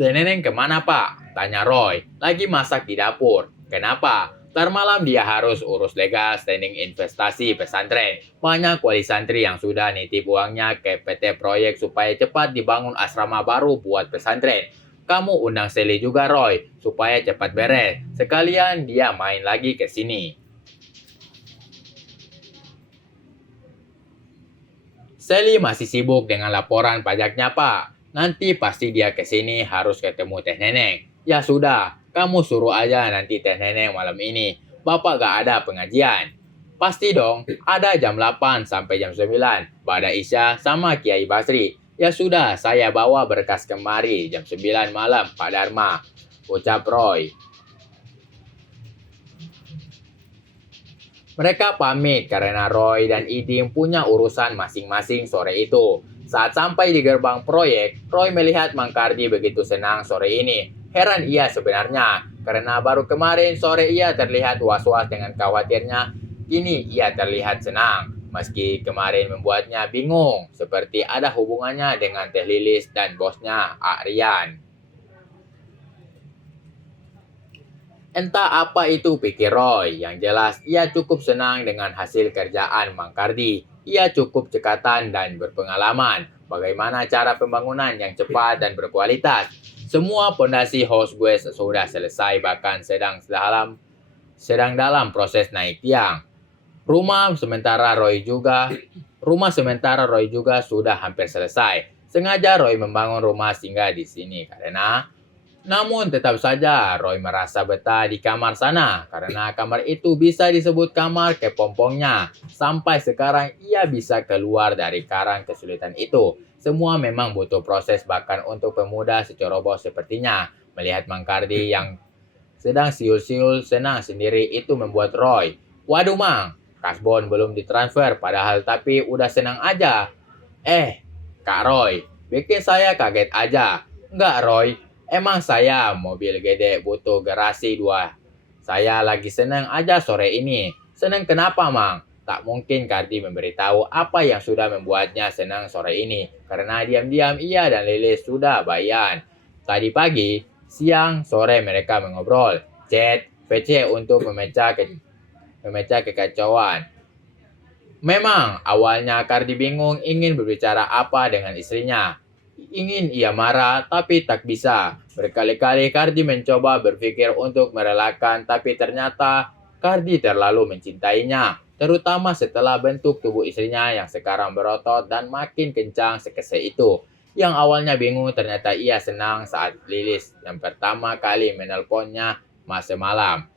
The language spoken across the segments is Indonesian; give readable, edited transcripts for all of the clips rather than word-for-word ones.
"Teh Neneng kemana Pak?" tanya Roy. "Lagi masak di dapur." "Kenapa?" "Ntar malam dia harus urus legal standing investasi pesantren. Banyak wali santri yang sudah nitip uangnya ke PT Proyek supaya cepat dibangun asrama baru buat pesantren. Kamu undang Sally juga Roy, supaya cepat beres. Sekalian dia main lagi ke sini." "Sally masih sibuk dengan laporan pajaknya, Pak. Nanti pasti dia ke sini harus ketemu Teh Neneng." "Ya sudah, kamu suruh aja nanti Teh Neneng malam ini. Bapak gak ada pengajian." "Pasti dong, ada jam 8 sampai jam 9. Ba'da Isya sama Kiai Basri." "Ya sudah, saya bawa berkas kemari jam 9 malam, Pak Dharma," ucap Roy. Mereka pamit karena Roy dan Idim punya urusan masing-masing sore itu. Saat sampai di gerbang proyek, Roy melihat Mang Kardi begitu senang sore ini. Heran ia sebenarnya, karena baru kemarin sore ia terlihat was-was dengan khawatirnya. Kini ia terlihat senang, meski kemarin membuatnya bingung, seperti ada hubungannya dengan Teh Lilis dan bosnya, Aryan. Entah apa itu pikir Roy, yang jelas ia cukup senang dengan hasil kerjaan Mang Kardi. Ia cukup cekatan dan berpengalaman bagaimana cara pembangunan yang cepat dan berkualitas. Semua pondasi house gue sudah selesai bahkan sedang dalam proses naik tiang. Rumah sementara Roy juga sudah hampir selesai. Sengaja Roy membangun rumah singgah di sini karena namun tetap saja Roy merasa betah di kamar sana karena kamar itu bisa disebut kamar kepompongnya. Sampai sekarang ia bisa keluar dari karang kesulitan itu. Semua memang butuh proses bahkan untuk pemuda seceroboh sepertinya. Melihat Mang Kardi yang sedang siul-siul senang sendiri itu membuat Roy, "Waduh Mang, kasbon belum ditransfer padahal tapi udah senang aja." Kak Roy, bikin saya kaget aja." "Enggak Roy, emang saya mobil gede butuh garasi 2. Saya lagi seneng aja sore ini." "Seneng kenapa Mang?" Tak mungkin Kardi memberitahu apa yang sudah membuatnya senang sore ini. Karena diam-diam ia dan Lilis sudah bayan. Tadi pagi, siang, sore mereka mengobrol, chat, VC untuk memecah kekacauan. Memang awalnya Kardi bingung ingin berbicara apa dengan istrinya. Ingin ia marah tapi tak bisa. Berkali-kali Kardi mencoba berpikir untuk merelakan tapi ternyata Kardi terlalu mencintainya. Terutama setelah bentuk tubuh istrinya yang sekarang berotot dan makin kencang sekese itu. Yang awalnya bingung ternyata ia senang saat Lilis yang pertama kali menelponnya semalam.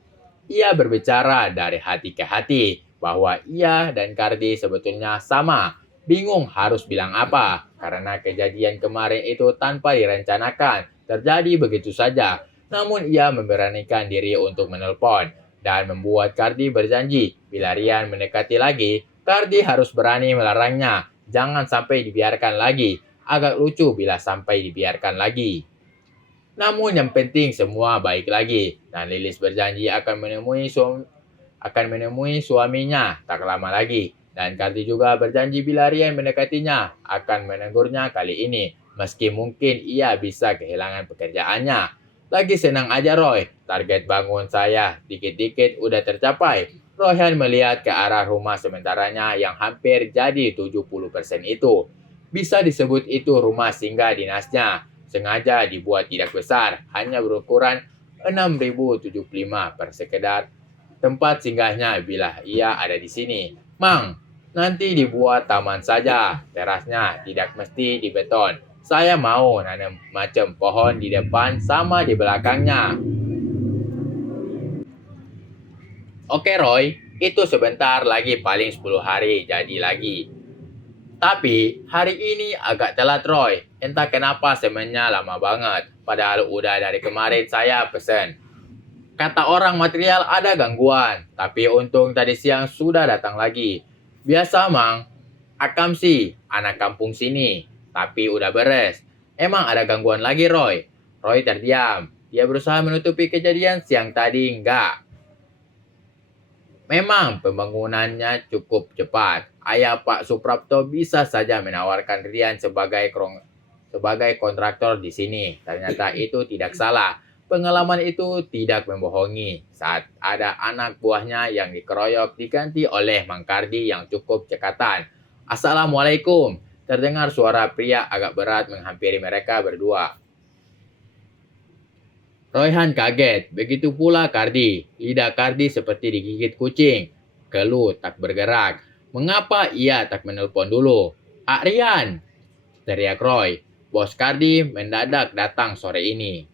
Ia berbicara dari hati ke hati bahwa ia dan Kardi sebetulnya sama. Bingung harus bilang apa karena kejadian kemarin itu tanpa direncanakan terjadi begitu saja. Namun ia memberanikan diri untuk menelpon dan membuat Kardi berjanji bila Rian mendekati lagi, Kardi harus berani melarangnya. Jangan sampai dibiarkan lagi. Agak lucu bila sampai dibiarkan lagi. Namun yang penting semua baik lagi dan Lilis berjanji akan menemui suaminya tak lama lagi. Dan Kardi juga berjanji bila Rian mendekatinya akan menegurnya kali ini. Meski mungkin ia bisa kehilangan pekerjaannya. Lagi senang aja Roy. Target bangun saya dikit-dikit udah tercapai. Royhan melihat ke arah rumah sementaranya yang hampir jadi 70% itu. Bisa disebut itu rumah singgah dinasnya. Sengaja dibuat tidak besar, hanya berukuran 6.075 per sekedar tempat singgahnya bila ia ada di sini. "Mang, nanti dibuat taman saja. Terasnya tidak mesti di beton. Saya mau nanam macam pohon di depan sama di belakangnya." "Oke Roy, itu sebentar lagi paling 10 hari jadi lagi. Tapi hari ini agak telat Roy. Entah kenapa semennya lama banget. Padahal udah dari kemarin saya pesen. Kata orang material ada gangguan. Tapi untung tadi siang sudah datang lagi. Biasa Mang, Akam sih anak kampung sini. Tapi udah beres. Emang ada gangguan lagi Roy?" Roy terdiam. Dia berusaha menutupi kejadian siang tadi enggak. Memang pembangunannya cukup cepat. Ayah Pak Suprapto bisa saja menawarkan Rian sebagai kontraktor di sini. Ternyata itu tidak salah. Pengalaman itu tidak membohongi. Saat ada anak buahnya yang dikeroyok diganti oleh Mang Kardi yang cukup cekatan. Assalamualaikum. Terdengar suara pria agak berat menghampiri mereka berdua. Royhan kaget, begitu pula Kardi. Lidah Kardi seperti digigit kucing. Keluh tak bergerak. Mengapa ia tak menelpon dulu? Rian, teriak Roy. Bos Kardi mendadak datang sore ini.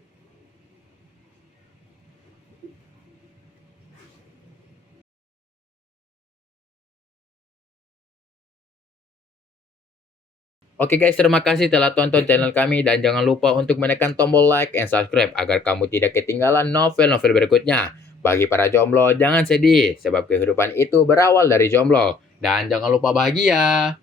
Oke guys, terima kasih telah tonton channel kami dan jangan lupa untuk menekan tombol like and subscribe agar kamu tidak ketinggalan novel-novel berikutnya. Bagi para jomblo, jangan sedih sebab kehidupan itu berawal dari jomblo. Dan jangan lupa bahagia.